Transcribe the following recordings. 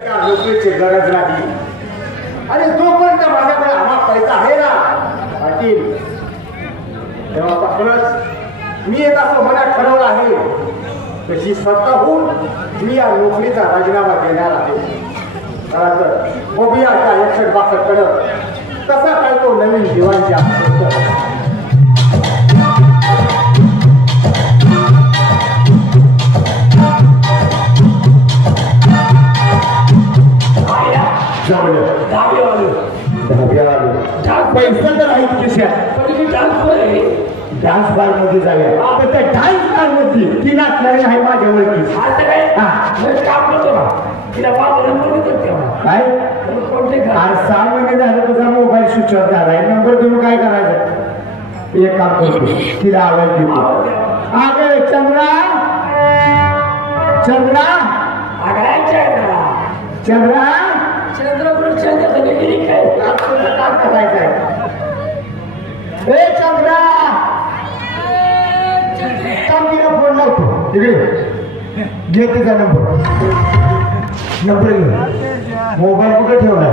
नोकरीची गरज नाही आणि जोपर्यंत माझ्याकडे आम्हा पैसा आहे ना पाटील तेव्हापासूनच मी एक असं मनात ठरवलं आहे तशी स्वतःहून मी या नोकरीचा राजीनामा देणार आहे. बघूया त्या 162 कडं कसा काय तो नवीन दिवाणच्या पैसा तर आहे डान्स बार मध्ये जाऊया पण त्या डान्स बार मध्ये ती नाचणारी आहे माझ्या ओळखी काय 6 महिने झाले तुझा मोबाईल स्विच ऑफ झालाय नंबर देऊन काय करायचं एक काम करतो तिला आवाज देतो अगं चंद्रा चंद्रा चंद्रा ए चंद्रा तिला फोन लावतो तिकडे घे तिचा नंबर मोबाईल कुठे ठेवला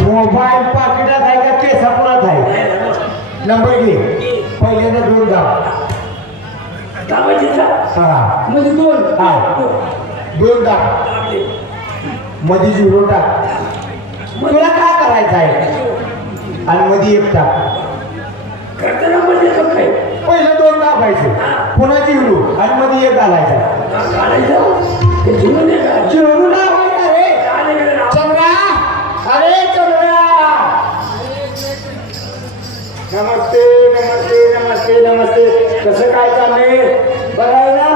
मोबाईल पाकिटात आहे का केसापुरात आहे नंबर घे पहिल्यांदा 2 हा म्हणजे 2 हा 2 मध्ये 0 टाक तुला काय करायचं आहे आणि मध्ये 1 टाक पहिलं 2 दाबायचे पुन्हा 0 आणि मध्ये 1 घालायचा चिरू लावायचा रे चंद्रा अरे चंद्रा नमस्ते नमस्ते नमस्ते नमस्ते कसं काय चाललंय बरं आहे ना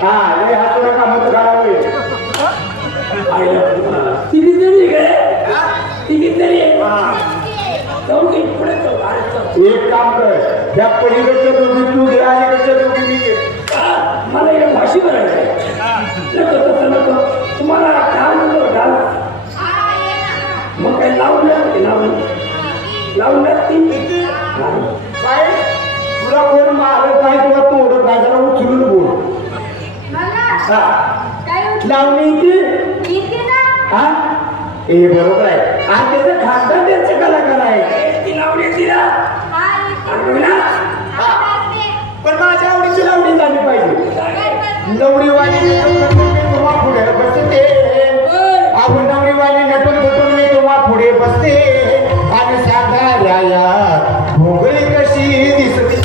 हा लय हातू नका मत घालावे एक काम कर त्या पलीकडच्या दोघी तू घे अलीकडच्या दोघी मी घे मला एक भाषी करायचं तुम्हाला मग काय लावून काय तुला कोण मारत नाही तुला तोडत नाही जरा उचलून बोल लावणी हा हे बरोबर आहे आणि त्याचं खानदान त्यांचं कलाकार आहे ती लावणी पण माझ्या आवडीची लावणी झाली पाहिजे नवरीवाली तुम्हा पुढे बसते आपण नवरीवाली नटून बटून मी तुम्हा पुढे बसते आणि साधाऱ्या भोगळी कशी दिसते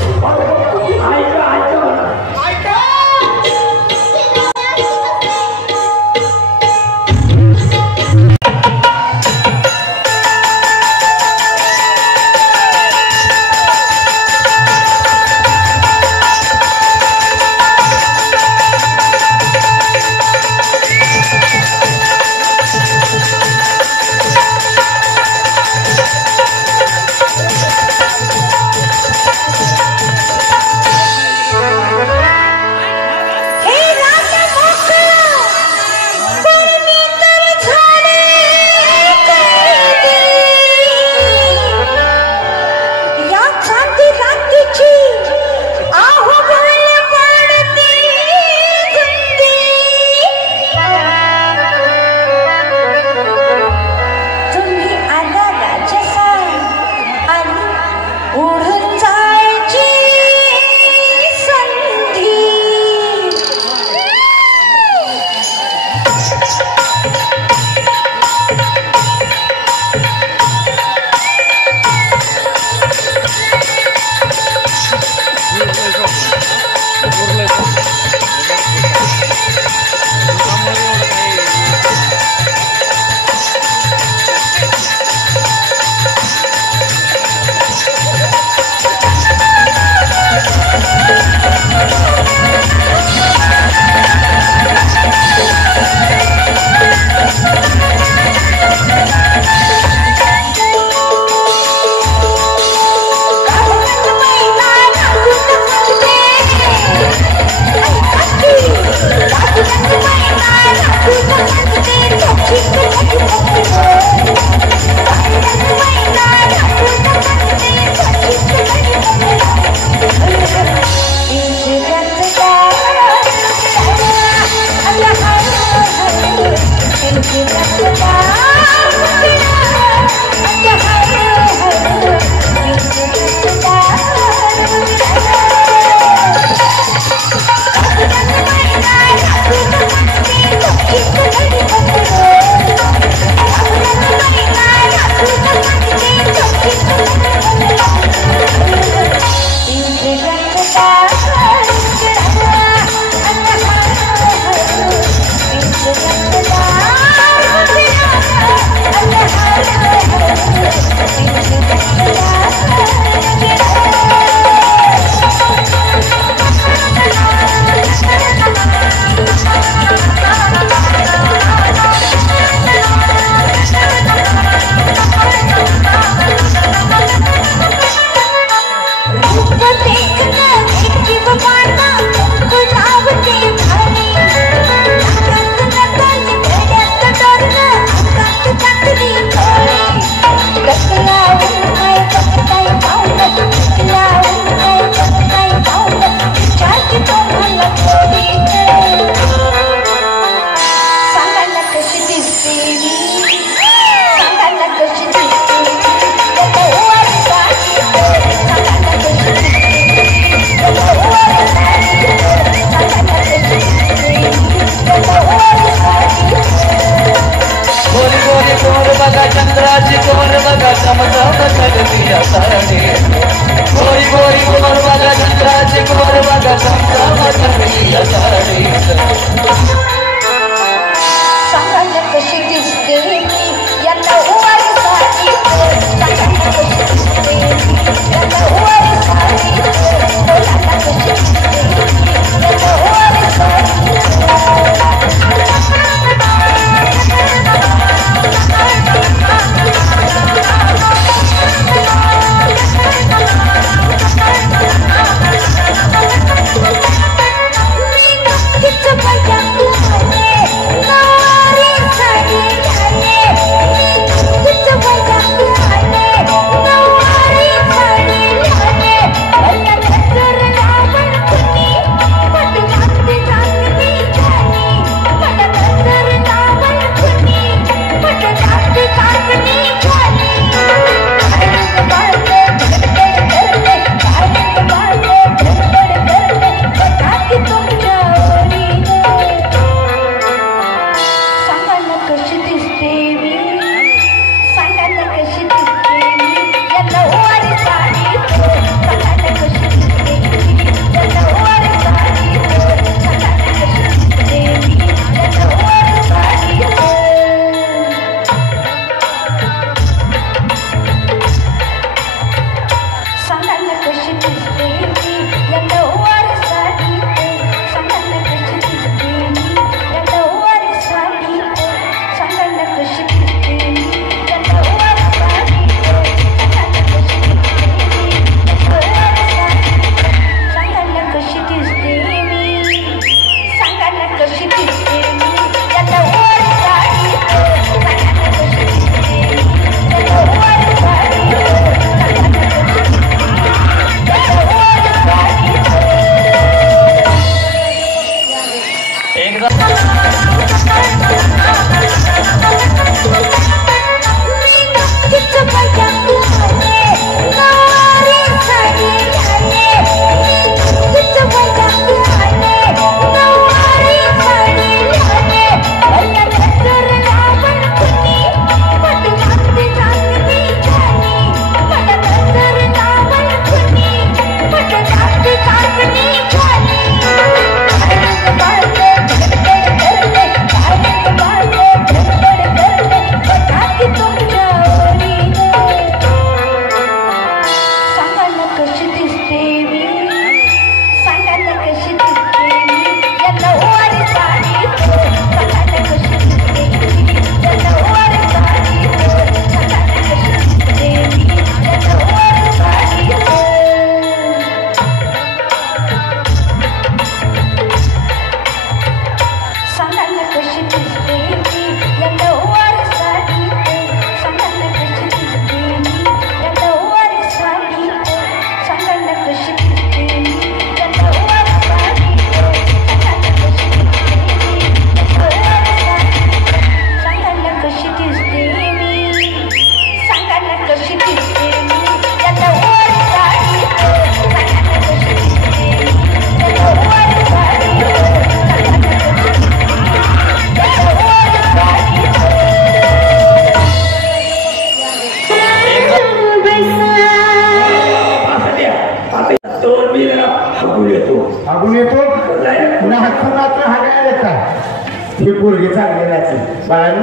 ही पोरगी चांगली राहते बाळांनो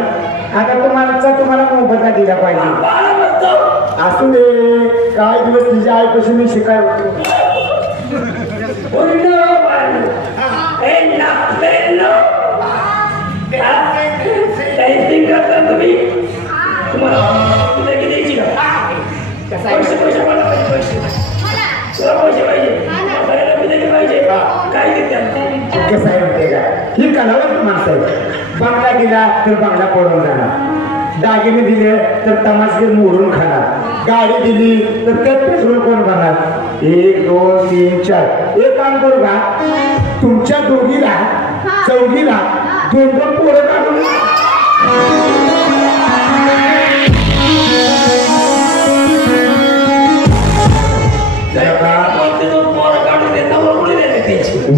आता तुम्हाला मोबदला दिला पाहिजे असू दे काय दिवस तिच्या आईपासून मी शिकाय कसं आहे माहिती का ही कलावंत माणसं आहे बांगला दिला तर बांगला पडून जाणार दागिने दिले तर तमाशगीर मोडून खाणार गाडी दिली तर त्यात पेट्रोल कोण भरणार 1 2 3 4 एक काम करू का तुमच्या दोघीला चौघीला 2-2 पोरं काढून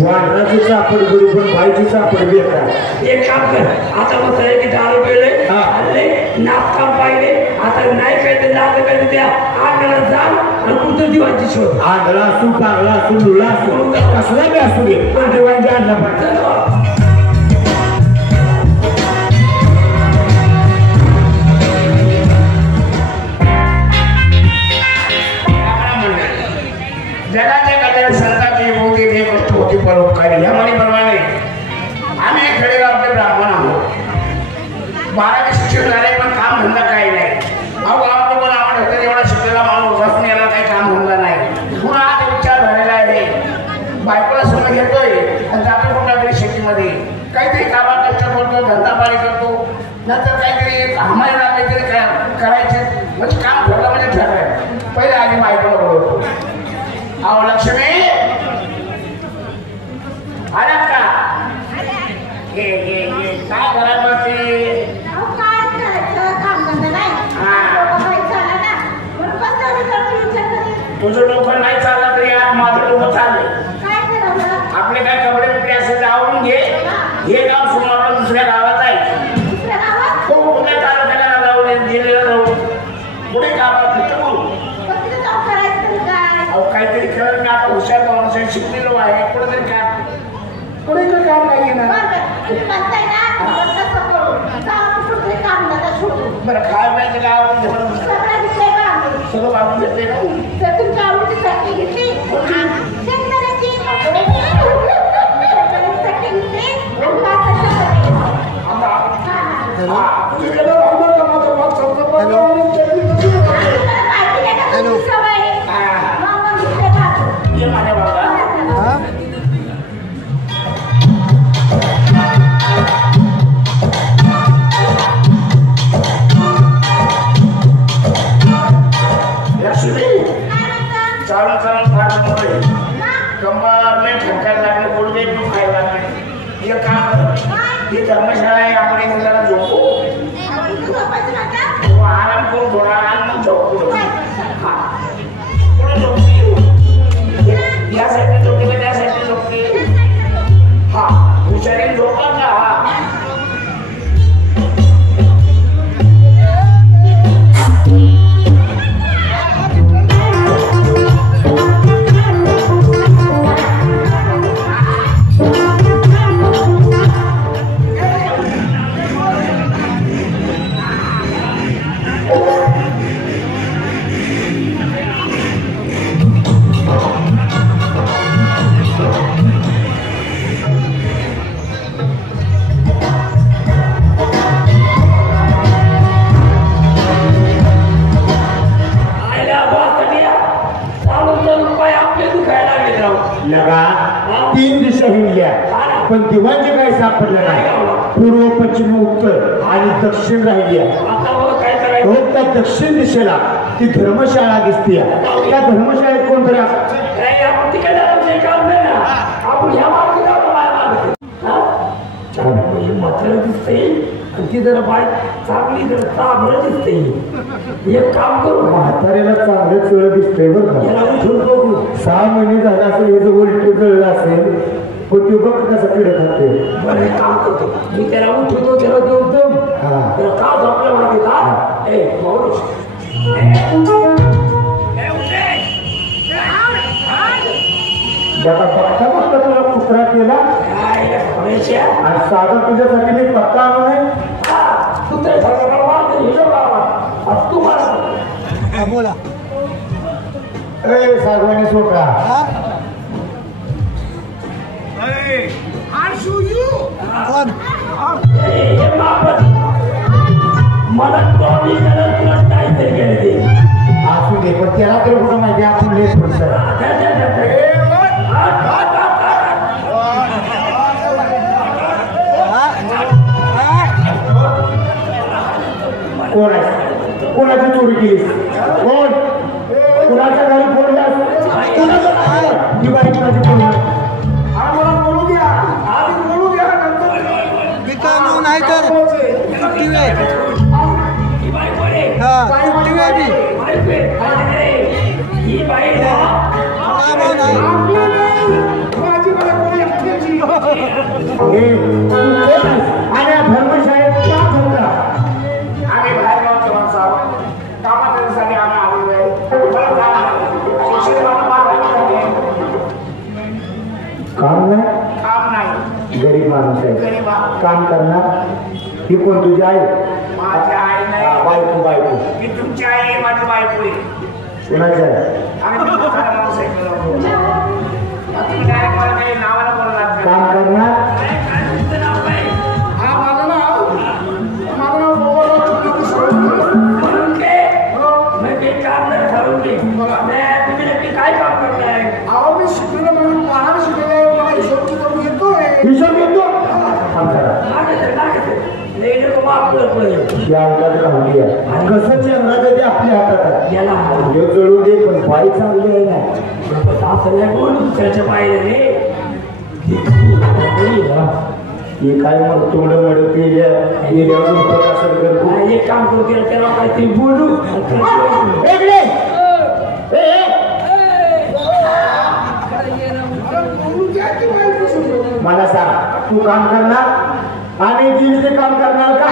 वाढणाची चापड गुरु पण बाईची चापड बेकार एक काम कर आता मग की 10 रुपये हल्ले नाचकाम पाहिले आता नाही काय ते नाच काय त्या आगला जा आणि कुठं दिवाची शोध आगला असू पागला असू लुला असू कसला बी असू दे पण दिवांची आणला पाहिजे जगाच्या कल्याण संतांची मोठी एक वस्तू होती परोपकारी या म्हणीप्रमाणे आम्ही एक खेडेगावचे ब्राह्मण आहोत 12वी शिक्षण झाले पण काम धंदा काही नाही अहो गावात पण आवड होते एवढा शिकलेला माणूस असून याला काही काम धंदा नाही पुन्हा हा विचार झालेला आहे बायकोला समज घेतोय आणि जातो कुठल्या तरी शेतीमध्ये काहीतरी कामात कष्ट करतो धंदा पाणी करतो नंतर काहीतरी आम्हाला काहीतरी करायचे म्हणजे काम ठरलं म्हणजे ठरलंय पहिले आधी बायकोला बोलवतो अहो लक्ष्मी आला का काय घरामध्ये तुझं डोकं नाही चाललं तरी आज माझं डोकं चाललंय आपले काय कपडे बिपडे असेल आवडून घे हे गाव सोडून आपण दुसऱ्या गावात आहे तो कुठल्या तालुक्याला जाऊ जिल्ह्याला जाऊ कुठे गावात काहीतरी खरं मी आता हुशार माणूस आहे शिकलेलो आहे कुठेतरी काम कुठे काम नाही ना बरं काय पाहिजे गावात सगळं बाबून घेतले धर्मशाळा आहे आपण मुलाला झोपू आराम करून थोडा आराम झोपू या साईडने झोपते का त्या साईडने झोपते हा हुशारी झोपा का पण दिवांचे काय सापडलं नाही पूर्व पश्चिम उत्तर आणि दक्षिण राहिली आहे त्या दक्षिण दिशेला ती धर्मशाळा दिसते त्या धर्मशाळेत कोणतरी दिसते ती जरा बाय चांगली जर चांगलं दिसते एक काम करू म्हाताऱ्याला चांगलं चळ दिसतंय बरं 6 महिने झाला असेल हे जर उलट जळलं असेल पण ते बघ कसं पिढ खाते बरं एक काम करतो मी त्याला उठवतो त्याला देऊन त्याला का झोपलं मागे का ए माणूस बघता बघता तुला कुत्रा केला पैसे आणि साधं तुझ्यासाठी मी पत्ता आणू नाही. तू त्या सगळ्याला वाद हिशोब लावा तू मला बोला ए सागवानी सोडा कोण मला टॉमी तुला काहीतरी घ्यायचे असू दे पण त्याला तर कुठं माहिती आपण लेट कोण आहे कोणाची चोरी केलीस कोण कुणाच्या घरी फोडल्यास दिवाळी कुणाची फोडली आम्हाला बोलू द्या आधी बोलू द्या नंतर विकाऊ नाही तर टीव्ही हा टीव्ही बी ही बाई माझी मला कोणी ऐकायची. आणि धर्मशाळेत का होता आम्ही बाहेर गावचे माणसं आहोत कामासाठी आम्ही आलेलो आहे काम नाही गरीब माणूस आहे काम करणार ही कोण तुझी आई माझी आई नाही बायको बायको मी तुमची आई आहे माझी बायको आहे कुणाची आहे काम करणार हा माझं नाव काय काम करताय अहो मी शिकलेलं म्हणून बाहेर शिकलेलं मला हिशोब करून घेतोय हिशोब घेतो कसं चेहरा कधी आपल्या हातात जळू दे पण बाई चांगली आहे ना त्याच्या पाहिजे हे काय मग तोडं मड एक काम करू त्याला काहीतरी बोलू मला सांग तू काम करणार आणि दिवशी काम करणार का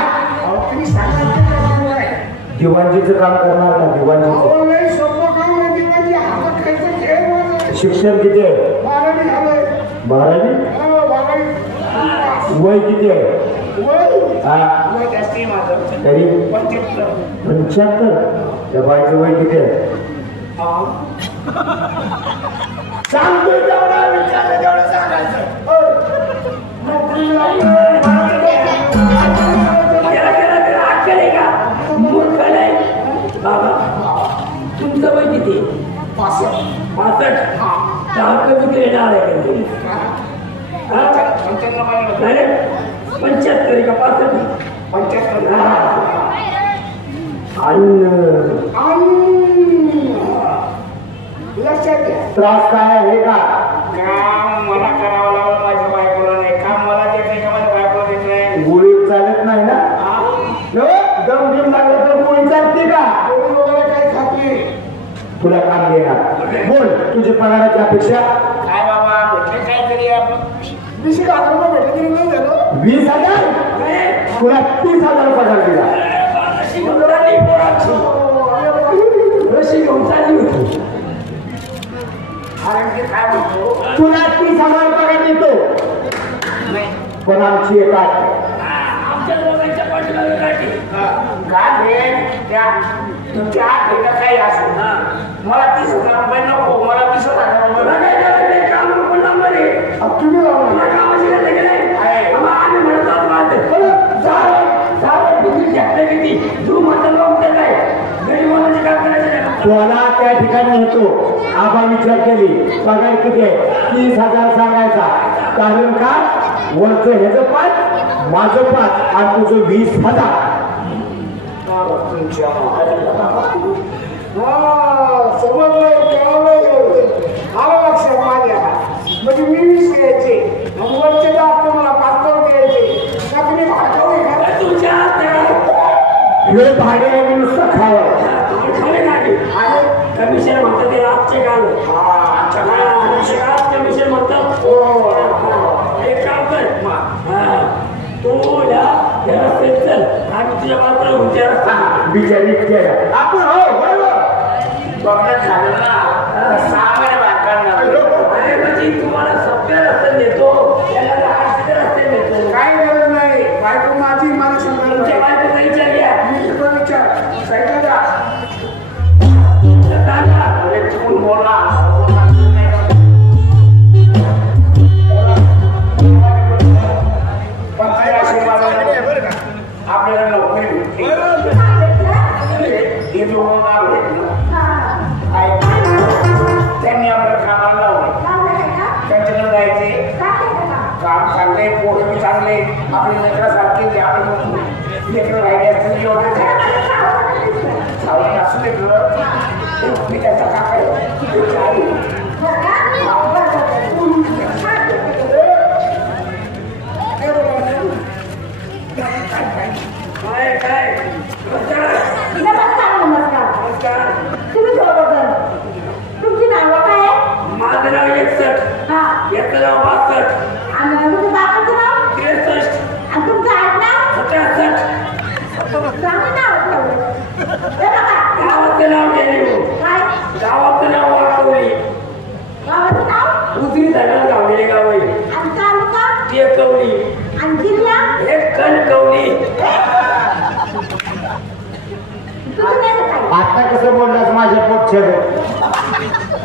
दिवाणजीचं काम करणार का दिवाणजीचं शिक्षण किती आहे 12वी वय किती आहे तरी 75 त्या बाईचं वय किती आहे सांगतोय तेवढा विचारलं तेवढं सांगायचं तुमचं वय किती 65 कमी येणार आहे का 75 का 65 त्रास काय आहे का काम मला करावं लागलं माझ्या बायकोला नाही काम मला देत नाही का माझ्या बायकोला देत नाही गोळी चालत नाही ना दम घेऊन लागलं तर गोळी चालते का गोळी वगैरे काही खात नाही तुला काम देणार बोल तुझी पगाराची अपेक्षा काय बाबा भेटले काहीतरी 20,000 रुपये भेटले तरी नाही झालं 20,000 तुला 30,000 पगार दिला रशी घेऊन चालली होती आणखी काय म्हणतो तुला 30,000 पगार देतो पण आमची एक आठ आमच्या दोघांच्या पाठीला गाठी काय रे त्या तुमच्या हात भेटा काही असो मला 30,000 रुपये नको मला 20,000 रुपये काय करायचं काम पण नंबर आहे तुम्ही लावून मला कामाची गरज नाही आम्ही म्हणत किती तू म्हणतो काय गरीबांचे काम करायचं तुला त्या ठिकाणी येतो आपण विचार केली पगार किती आहे 30,000 सांगायचा कारण का वरचं ह्याचं 5 माझं 5 आणि तुझं 20,000 समजलं आलं लक्षात माझ्या म्हणजे मी 20 घ्यायचे आणि वरचे 10 तुम्हाला 5 द्यायचे नकली भाडं तुमच्या हे भाडे आहे नुसतं खावं कमिशन म्हणतात ते आजचे काल कमिशन म्हणतात एक काम कर तू या रस्त्यात चल आम्ही तुझ्या बाजूला उद्या रस्ता बिचारी आपण हो बरोबर बघण्यात झालं ना 6 महिने बाहेर काढणार अरे म्हणजे तुम्हाला सगळ्या रस्त्यात नेतो त्याला 8 रस्त्यात लेकरं राहिले असतील एवढं सावध असू दे गं. मी त्याचा काका काय काय नमस्कार नमस्कार. तुम्ही दोघं तुमची नावं काय आहे? माझं नाव 61, हा याचं नाव 62, आणि तुमच्या बापाचं नाव 63, आणि तुमचं आडनाव 67. चांगलं नाव ठेवलं. हे बघा गावाचं नाव गेले काय गावाचं नाव वाकवली. गावाचं नाव उजरी धरण गावलेले गाव आहे. आणि तालुका टेकवली, आणि जिल्हा एक कणकवली. तुझं नाही का काय? आता कसं बोललास माझ्या पोटच्या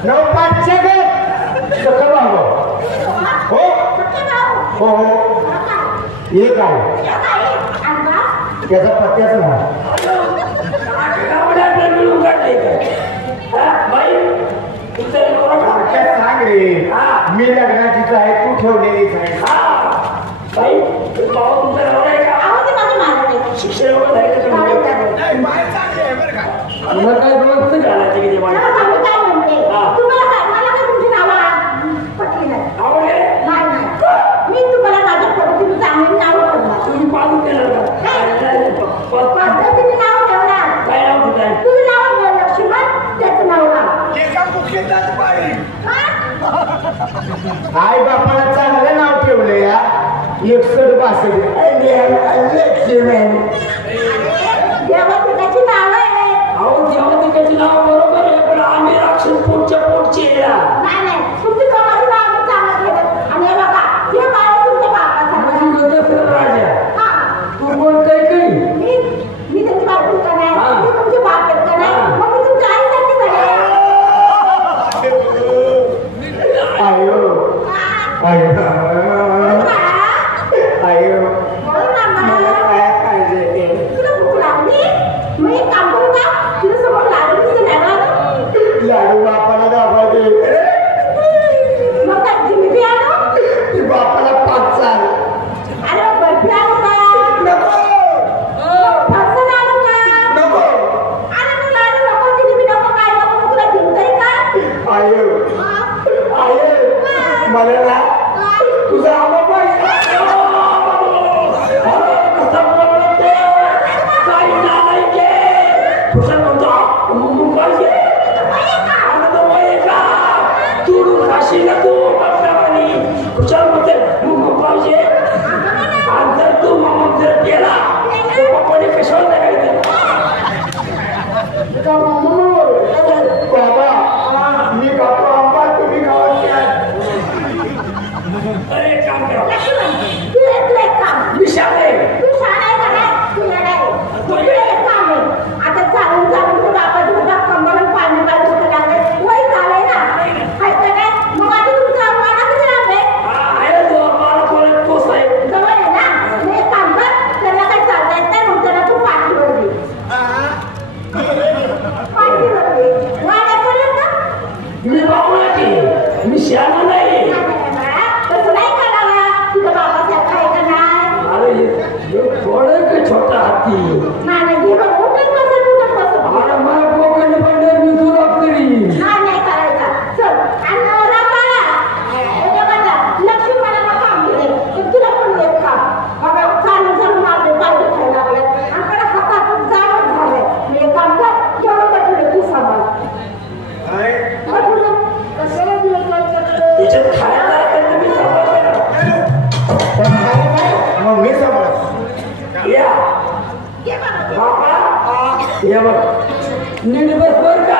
नऊ पाचशे सखर बाबा हो सख्खे भाऊ. हो हो हा काय? एक आहे हे काय? आणि बा? त्याचा पत्त्याच नाव गावड्यात मिळून काढले काय? हा, बाई तुमचं एवढं काम काय? काय सांग रे हा. मी लग्नाचीच आहे तू ठेवलेलीच आहे हा, बाई भाऊ तुमचा नवरा आहे का? अहो, ते माझं माझं नाही. शिक्षण वगैरे झालं का चालेल, तुमचं? चालेल. मग काय रोज घालायचे किती मला बाई? सांगू काय म्हणते? हा. तुम्हाला काय मला काय तुमची नावं पटली नाही. आवडले? नाही नाही. मी तुम्हाला माझ्या पद्धतीने चांगली नावं ठेवणार. तुम्ही पाहून केलं का? पद्धतीने नावं ठेवणार. काय नाव तुझं आहे? तुझं नाव घ्या, लक्ष्मण, त्याचं नाव लाव. हा? आई बापाला चांगलं नाव ठेवलं या 61 देवाची त्याची नावं आहे. अहो देवतिकाचे नाव बरोबर आहे, पण आम्ही राक्षस पोटचे आहे ना. नाही नाही, तुमची दोघांची नावं चांगलं ठेवलं. आणि हे बघा, हे बाळ तुमच्या बापाचं आहे. दसरा राजा हा. तू बोलतोय काही मी त्यांची बायको का नाही? हा. मी तुमची बाप आहे का नाही? हा. मग मी तुमच्या आईसारखी झाले. आयो हा. आयो हा. आयो बोल ना मला. काय काळजी आहे? तुला भूक लागली? मग एक काम करू का? तुझ्या समोर लाडू दिसते नाही ना? लाडू बापाला दाखवायचे मग काय जिलेबी आणू? ती बापाला 5 चाल अरे मग बर्फी आणू का? नको मग फरसाण आणू का? नको अरे मग लाडू नको, जिलेबी नको, काय नको, मग तुला घेऊन जाईल का? आयो हा? आयो मला ना हा? तुझा आवा पाहिजे बाबा मी खातो आंबा तुम्ही गावात घ्या लक्ष्मण, तू एक काम. तू शाळा आहे का नाही? तू येडा आहे. तुला एक काम आहे. आता चालून चालून तुझ्या बापाची तुझ्या कंबरला पाणी पाणी सुद्धा लागलंय. वय झालंय ना? आहे का नाही? मग आता तुमचा वाडा किती लांब आहे? जवळ आहे ना? मग एक काम कर. त्याला काही चालता येत नाही, मग त्याला तू पाठीवर दे. पाठीवर दे. वाड्यापर्यंत ना? मी बाबूची मी श्यामा नाही. नाही, नाही, बाळा. तसं नाही करावं. तुझ्या बापासारखं आहे का नाही? अरे हे थोडं का छोटा हाती. नाही, नाही. हे बघ, उठत बसत, उठत बसत. अरे मला कोकण पडले मी तुला करी. नाही करायचा. चल, आणि रामाला, हे बघा, लक्ष्मणाला काम दिले. तर तुला पण एक काम. बघा, चालून चालून आपले पाय दुखायला लागले. आणि मला हातातून जाणं झालंय. मी एक काम कर, जेवढं पटलं तू सांभाळ. पटलं? कशाला तुला कळतं? त्याच्यात खायला असेल तर मी सांभाळतो. मग मी समज या हे बघा. बाबा, हे बघ नीट बस बर का.